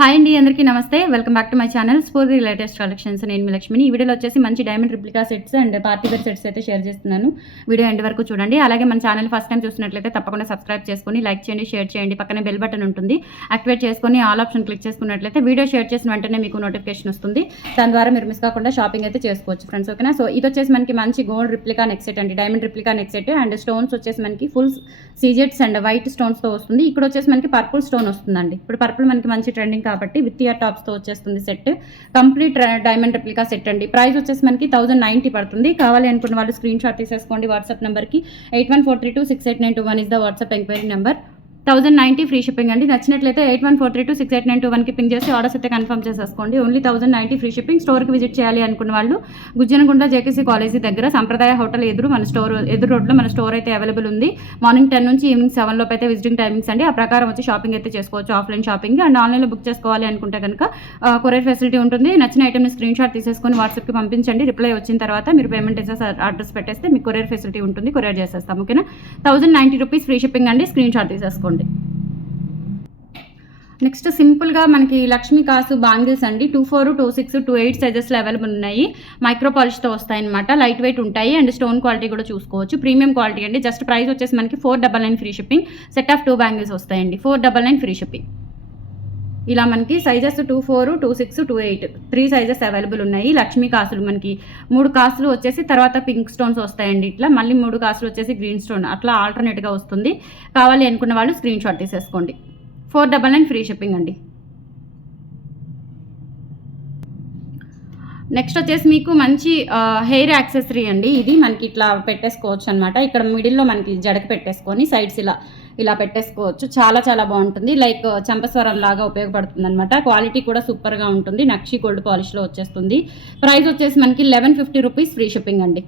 Hi అండి, అందరికీ నమస్తే. Welcome back to my channel sporty latest collections. నేను మీ లక్ష్మిని. ఈ వీడియోలో వచ్చేసి మంచి diamond replica sets and party wear sets అయితే షేర్ చేస్తున్నాను. వీడియో ఎండ్ వరకు చూడండి. అలాగే మన ఛానల్ ఫస్ట్ టైం చూసినట్లయితే తప్పకుండా సబ్స్క్రైబ్ చేసుకొని లైక్ చేయండి, షేర్ చేయండి. పక్కనే బెల్ బటన్ ఉంటుంది, యాక్టివేట్ చేసుకొని ఆల్ ఆప్షన్ క్లిక్ చేసుకున్నట్లయితే వీడియో షేర్ చేసిన వెంటనే మీకు నోటిఫికేషన్ వస్తుంది. దాని ద్వారా మీరు మిస్ కాకుండా షాపింగ్ అయితే చేసుకోవచ్చు ఫ్రెండ్స్. ఓకేనా? సో ఇది వచ్చేసి మనకి మంచి గోల్డ్ రిప్లికా నెక్ సెట్ అండి, diamond replica neck set and stones వచ్చేసి మనకి ఫుల్ సీజెట్స్ అండ్ వైట్ స్టోన్స్తో వస్తుంది. ఇక్కడ వచ్చేసి మనకి పర్పుల్ స్టోన్ వస్తుందండి. ఇప్పుడు పర్పుల్ మనకి మంచి ట్రెండింగ్ కాబట్టి విత్ ఇయర్ టాప్స్తో వచ్చేస్తుంది set. Complete diamond replica set అండి. ప్రైస్ వచ్చేసి మనకి 1090 పడుతుంది. కావాలి అనుకున్న వాళ్ళు స్క్రీన్ షాట్ తీసేసుకోండి. వాట్సాప్ నెంబర్కి 8143268921 is the WhatsApp enquiry number. 1090 free shipping అండి. నచ్చినట్లయితే 8143268921కి పింక్ చేసి ఆర్డర్స్ అయితే కన్ఫర్మ్ చేసేసుకోండి. Only 1090 free shipping. స్టోర్కి విజిట్ చేయాలి అనుకున్న వాళ్ళు గుజ్జనగుండ జేకేసీ కాలేజీ దగ్గర సంప్రదాయ హోటల్ ఎదురు మన స్టోర్ ఎదురు రోడ్లో మన స్టోర్ అయితే అవైలబుల్ ఉంది. మార్నింగ్ 10 నుంచి ఈవినింగ్ 7 లోపు అయితే విజిటింగ్ టైమింగ్స్ అండి. ఆ ప్రకారం వచ్చి షాపింగ్ అయితే చేసుకోవచ్చు. ఆఫ్లైన్ షాపింగ్ అండ్ ఆన్లైన్లో బుక్ చేసుకోవాలి అనుకుంటే కనుక కొరియర్ ఫెసిలిటీ ఉంటుంది. నచ్చిన ఐటమ్ని స్క్రీన్ షాట్ తీసేసుకొని వాట్సాప్కి పంపించండి. రిప్లై వచ్చిన తర్వాత మీరు పేమెంట్ చేసేసి అడ్రస్ పెట్టేస్తే మీకు కొరియర్ ఫెసిలిటీ ఉంటుంది. కొరియర్ చేసేస్తాం. ఓకేనా? 1090 రూపీస్ ఫ్రీ షిప్పింగ్ అండి. స్క్రీన్ షాట్ తీసేసుకోండి. నెక్స్ట్ సింపుల్గా మనకి లక్ష్మీ కాసు బ్యాంగిల్స్ అండి. 24, 26, 28 సైజెస్లో అవైలబుల్ ఉన్నాయి. మైక్రో పాలిష్తో వస్తాయన్నమాట. లైట్ వెయిట్ ఉంటాయి అండ్ స్టోన్ క్వాలిటీ కూడా చూసుకోవచ్చు. ప్రీమియం క్వాలిటీ అండి. జస్ట్ ప్రైస్ వచ్చేసి మనకి 499 free shipping. Set of 2 bangles వస్తాయండి. 499 ఫ్రీ షిప్పింగ్. ఇలా మనకి సైజెస్ 24, 26, 28 3 సైజెస్ అవైలబుల్ ఉన్నాయి. లక్ష్మీ కాసులు మనకి 3 కాసులు వచ్చేసి తర్వాత పింక్ స్టోన్స్ వస్తాయండి. ఇట్లా మళ్ళీ 3 కాసులు వచ్చేసి గ్రీన్ స్టోన్ అట్లా ఆల్టర్నేట్గా వస్తుంది. కావాలి అనుకున్న వాళ్ళు స్క్రీన్ షాట్ తీసేసుకోండి. 499 ఫ్రీ షిప్పింగ్ అండి. నెక్స్ట్ వచ్చేసి మీకు మంచి హెయిర్ యాక్సెసరీ అండి. ఇది మనకి ఇట్లా పెట్టేసుకోవచ్చు అనమాట. ఇక్కడ మిడిల్లో మనకి జడకి పెట్టేసుకొని సైడ్స్ ఇలా పెట్టేసుకోవచ్చు. చాలా చాలా బాగుంటుంది. లైక్ చంపస్వరం లాగా ఉపయోగపడుతుంది అనమాట. క్వాలిటీ కూడా సూపర్గా ఉంటుంది. నక్షి గోల్డ్ పాలిష్లో వచ్చేస్తుంది. ప్రైస్ వచ్చేసి మనకి 1150 రూపీస్ ఫ్రీ షిప్పింగ్ అండి.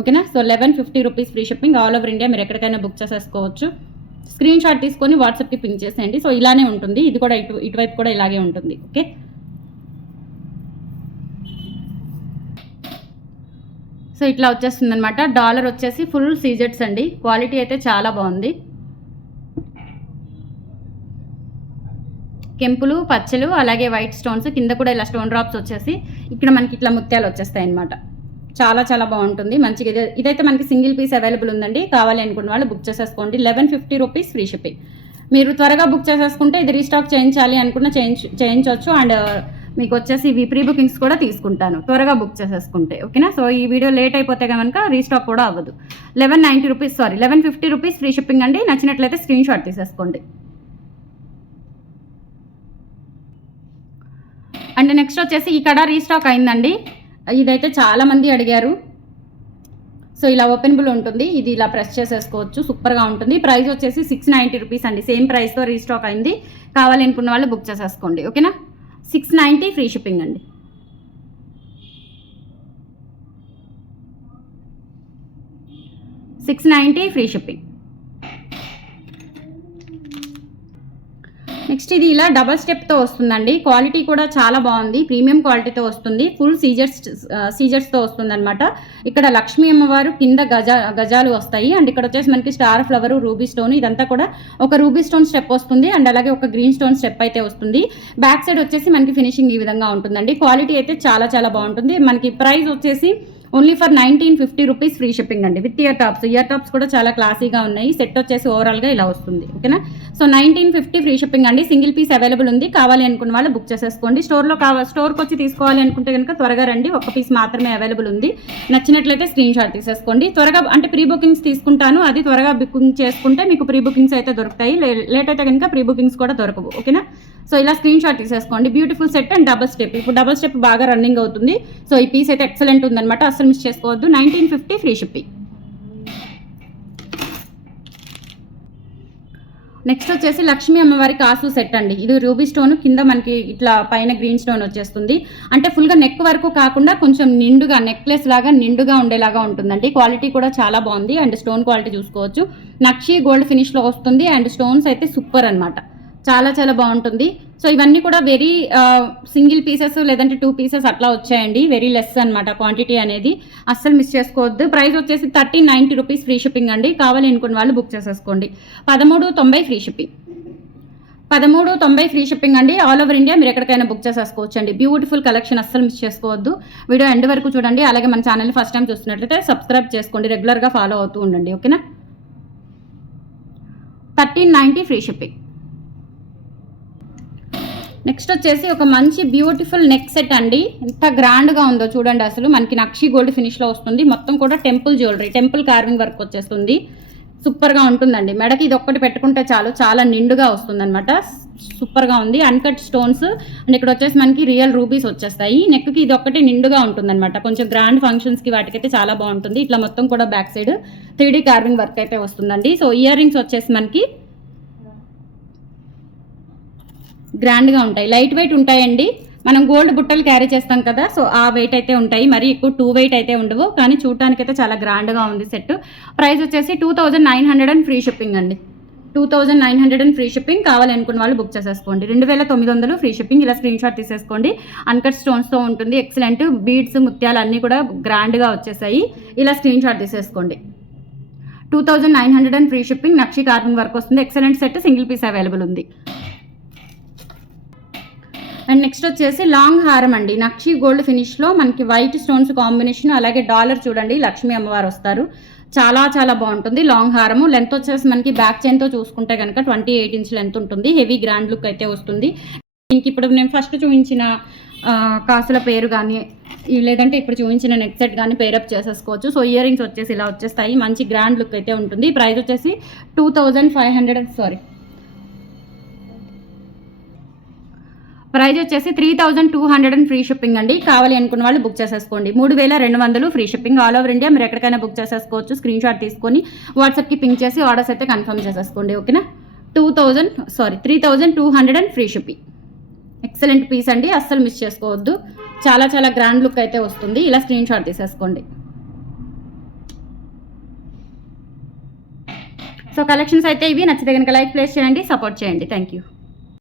ఓకేనా? So 1150 rupees free shipping. All over India మీరు ఎక్కడికైనా బుక్ చేసేసుకోవచ్చు. స్క్రీన్ షాట్ తీసుకొని వాట్సాప్కి పింక్ చేసేయండి. సో ఇలానే ఉంటుంది. ఇది కూడా ఇటువైపు కూడా ఇలాగే ఉంటుంది. ఓకే? సో ఇట్లా వచ్చేస్తుంది అనమాట. డాలర్ వచ్చేసి ఫుల్ సీజెట్స్ అండి. క్వాలిటీ అయితే చాలా బాగుంది. కెంపులు, పచ్చలు, అలాగే వైట్ స్టోన్స్, కింద కూడా ఇలా స్టోన్ డ్రాప్స్ వచ్చేసి ఇక్కడ మనకి ఇట్లా ముత్యాలు వచ్చేస్తాయి అనమాట. చాలా చాలా బాగుంటుంది. మంచిగా ఇదైతే మనకి సింగిల్ పీస్ అవైలబుల్ ఉందండి. కావాలి అనుకున్న వాళ్ళు బుక్ చేసేసుకోండి. 1150 రూపీస్ ఫ్రీ షిప్పింగ్. మీరు త్వరగా బుక్ చేసేసుకుంటే ఇది రీస్టాక్ చేయించాలి అనుకున్న చేయించవచ్చు. అండ్ మీకు వచ్చేసి ప్రీ బుకింగ్స్ కూడా తీసుకుంటాను త్వరగా బుక్ చేసేసుకుంటే. ఓకేనా? సో ఈ వీడియో లేట్ అయిపోతే కనుక రీస్టాక్ కూడా అవ్వదు. 1150 రూపీస్ ఫ్రీ షిప్పింగ్ అండి. నచ్చినట్లయితే స్క్రీన్ షాట్ తీసేసుకోండి. అండ్ నెక్స్ట్ వచ్చేసి ఈ కడ రీస్టాక్ అయిందండి. ఇదైతే చాలామంది అడిగారు. సో ఇలా ఓపెనబుల్ ఉంటుంది. ఇది ఇలా ప్రెస్ చేసేసుకోవచ్చు. సూపర్గా ఉంటుంది. ప్రైస్ వచ్చేసి 690 రూపీస్ అండి. సేమ్ ప్రైస్తో రీస్టాక్ అయింది. కావాలి అనుకున్న వాళ్ళు బుక్ చేసేసుకోండి. ఓకేనా? 690 ఫ్రీ షిప్పింగ్ అండి. $690 ఫ్రీ షిప్పింగ్. నెక్స్ట్ ఇది ఇలా డబల్ స్టెప్తో వస్తుందండి. క్వాలిటీ కూడా చాలా బాగుంది. ప్రీమియం క్వాలిటీతో వస్తుంది. ఫుల్ సీజర్స్తో వస్తుంది అనమాట. ఇక్కడ లక్ష్మీ అమ్మవారు కింద గజాలు వస్తాయి. అండ్ ఇక్కడ వచ్చేసి మనకి స్టార్ ఫ్లవర్, రూబీ స్టోన్, ఇదంతా కూడా ఒక రూబీ స్టోన్ స్టెప్ వస్తుంది. అండ్ అలాగే ఒక గ్రీన్ స్టోన్ స్టెప్ అయితే వస్తుంది. బ్యాక్ సైడ్ వచ్చేసి మనకి ఫినిషింగ్ ఈ విధంగా ఉంటుందండి. క్వాలిటీ అయితే చాలా చాలా బాగుంటుంది. మనకి ప్రైస్ వచ్చేసి only for 1950 rupees free shipping అండి. విత్ ఇయర్ టాప్స్ కూడా చాలా క్లాసీగా ఉన్నాయి. సెట్ వచ్చేసి ఓవరాల్గా ఇలా వస్తుంది. ఓకేనా? సో 1950 ఫ్రీ షిప్పింగ్ అండి. సింగిల్ పీస్ అవైలబుల్ ఉంది. కావాలి అనుకున్న వాళ్ళు బుక్ చేసేసుకోండి. స్టోర్కి వచ్చి తీసుకోవాలి అనుకుంటే కనుక త్వరగా రండి. ఒక పీస్ మాత్రమే అవైలబుల్ ఉంది. నచ్చినట్లయితే స్క్రీన్ షాట్ తీసేసుకోండి. త్వరగా అంటే ప్రీ బుకింగ్స్ తీసుకుంటాను. అది త్వరగా బుకింగ్ చేసుకుంటే మీకు ప్రీ బుకింగ్స్ అయితే దొరుకుతాయి. లేట్ అయితే కనుక ప్రీ బుకింగ్స్ కూడా దొరకవు. ఓకేనా? సో ఇలా స్క్రీన్ షాట్ తీసేసుకోండి. Beautiful set and double step. ఇప్పుడు డబల్ స్టెప్ బాగా రన్నింగ్ అవుతుంది. సో ఈ పీస్ అయితే ఎక్సలెంట్ ఉందన్నమాట. అసలు మిస్ చేసుకోవద్దు. 1950 ఫ్రీ షిప్పింగ్. నెక్స్ట్ వచ్చేసి లక్ష్మీ అమ్మవారి కాసు సెట్ అండి. ఇది రూబీ స్టోన్, కింద మనకి ఇట్లా పైన గ్రీన్ స్టోన్ వచ్చేస్తుంది. అంటే ఫుల్గా నెక్ వరకు కాకుండా కొంచెం నిండుగా నెక్లెస్ లాగా నిండుగా ఉండేలాగా ఉంటుందండి. క్వాలిటీ కూడా చాలా బాగుంది. అండ్ స్టోన్ క్వాలిటీ చూసుకోవచ్చు. నక్షి గోల్డ్ ఫినిష్లో వస్తుంది. అండ్ స్టోన్స్ అయితే సూపర్ అనమాట. చాలా చాలా బాగుంటుంది. సో ఇవన్నీ కూడా వెరీ సింగిల్ పీసెస్ లేదంటే 2 పీసెస్ అట్లా వచ్చాయండి. వెరీ లెస్ అనమాట క్వాంటిటీ అనేది. అస్సలు మిస్ చేసుకోవద్దు. ప్రైస్ వచ్చేసి 1390 రూపీస్ ఫ్రీ షిప్పింగ్ అండి. కావాలి అనుకున్న వాళ్ళు బుక్ చేసేసుకోండి. 1390 ఫ్రీ షిప్పింగ్. 1390 ఫ్రీ షిప్పింగ్ అండి. ఆల్ ఓవర్ ఇండియా మీరు ఎక్కడికైనా బుక్ చేసేసుకోవచ్చు అండి. బ్యూటిఫుల్ కలెక్షన్, అస్సలు మిస్ చేసుకోవద్దు. వీడియో ఎండ్ వరకు చూడండి. అలాగే మన ఛానల్ ఫస్ట్ టైం చూస్తున్నట్లయితే సబ్స్క్రైబ్ చేసుకోండి, రెగ్యులర్గా ఫాలో అవుతూ ఉండండి. ఓకేనా. 1390 ఫ్రీ షిప్పింగ్. నెక్స్ట్ వచ్చేసి ఒక మంచి బ్యూటిఫుల్ నెక్ సెట్ అండి. ఎంత గ్రాండ్గా ఉందో చూడండి. అసలు మనకి నక్షి గోల్డ్ ఫినిష్లో వస్తుంది. మొత్తం కూడా temple jewellery, temple carving work వచ్చేస్తుంది. సూపర్గా ఉంటుందండి. మెడకి ఇది ఒక్కటి పెట్టుకుంటే చాలు, చాలా నిండుగా వస్తుంది అనమాట. సూపర్గా ఉంది. అన్కట్ స్టోన్స్ అండ్ ఇక్కడ వచ్చేసి మనకి రియల్ రూబీస్ వచ్చేస్తాయి. నెక్కి ఇది ఒక్కటి నిండుగా ఉంటుంది అనమాట. కొంచెం గ్రాండ్ ఫంక్షన్స్కి వాటికైతే చాలా బాగుంటుంది. ఇట్లా మొత్తం కూడా back side 3D carving work అయితే వస్తుందండి. సో ఇయర్ రింగ్స్ వచ్చేసి మనకి గ్రాండ్గా ఉంటాయి, లైట్ వెయిట్ ఉంటాయండి. మనం గోల్డ్ బుట్టలు క్యారీ చేస్తాం కదా, సో ఆ వెయిట్ అయితే ఉంటాయి. మరి ఎక్కువ 2 వెయిట్ అయితే ఉండవు, కానీ చూడటానికి అయితే చాలా గ్రాండ్గా ఉంది సెట్. ప్రైస్ వచ్చేసి 2900 అండ్ ఫ్రీ షిప్పింగ్ అండి. 2900 అండ్ ఫ్రీ షిప్పింగ్. కావాలనుకున్న వాళ్ళు బుక్ చేసేసుకోండి. 2900 ఫ్రీ షిప్పింగ్. ఇలా స్క్రీన్ షాట్ తీసేసుకోండి. అన్కట్ స్టోన్స్తో ఉంటుంది. ఎక్సలెంట్ బీడ్స్, ముత్యాలు అన్నీ కూడా గ్రాండ్గా వచ్చేసాయి. ఇలా స్క్రీన్ షాట్ తీసేసుకోండి. 2900 and free shipping. Nakshi carving work వస్తుంది. Excellent set, single piece available ఉంది. అండ్ నెక్స్ట్ వచ్చేసి లాంగ్ హారం అండి. నక్షి గోల్డ్ ఫినిష్లో మనకి వైట్ స్టోన్స్ కాంబినేషన్, అలాగే డాలర్ చూడండి, లక్ష్మీ అమ్మవారు వస్తారు. చాలా చాలా బాగుంటుంది. లాంగ్ హారము. లెంత్ వచ్చేసి మనకి బ్యాక్ చైన్తో చూసుకుంటే కనుక 28 ఇంచ్ లెంత్ ఉంటుంది. హెవీ గ్రాండ్ లుక్ అయితే వస్తుంది. దీనికి ఇప్పుడు నేను ఫస్ట్ చూపించిన కాసుల పేరు కానీ, లేదంటే ఇప్పుడు చూపించిన నెక్ సెట్ కానీ పేరప్ చేసేసుకోవచ్చు. సో ఇయర్ రింగ్స్ వచ్చేసి ఇలా వచ్చేస్తాయి. మంచి గ్రాండ్ లుక్ అయితే ఉంటుంది. ప్రైస్ వచ్చేసి 2500 ప్రైజ్ వచ్చేసి 3200 అండ్ ఫ్రీ షిప్పింగ్ అండి. కావాలి అనుకున్న వాళ్ళు బుక్ చేసేసుకోండి. 3200 free shipping. All over India మీరు ఎక్కడికైనా బుక్ చేసేసుకోవచ్చు. స్క్రీన్ షాట్ తీసుకొని వాట్సాప్కి పింక్ చేసి ఆర్డర్స్ అయితే కన్ఫర్మ్ చేసేసుకోండి. ఓకేనా. 3200 and free shipping. Excellent piece అండి, అస్సలు మిస్ చేసుకోవద్దు. చాలా చాలా గ్రాండ్ లుక్ అయితే వస్తుంది. ఇలా స్క్రీన్ షాట్ తీసేసుకోండి. సో కలెక్షన్స్ అయితే ఇవి. నచ్చితే కనుక లైక్ ప్లేస్ చేయండి, సపోర్ట్ చేయండి. Thank you.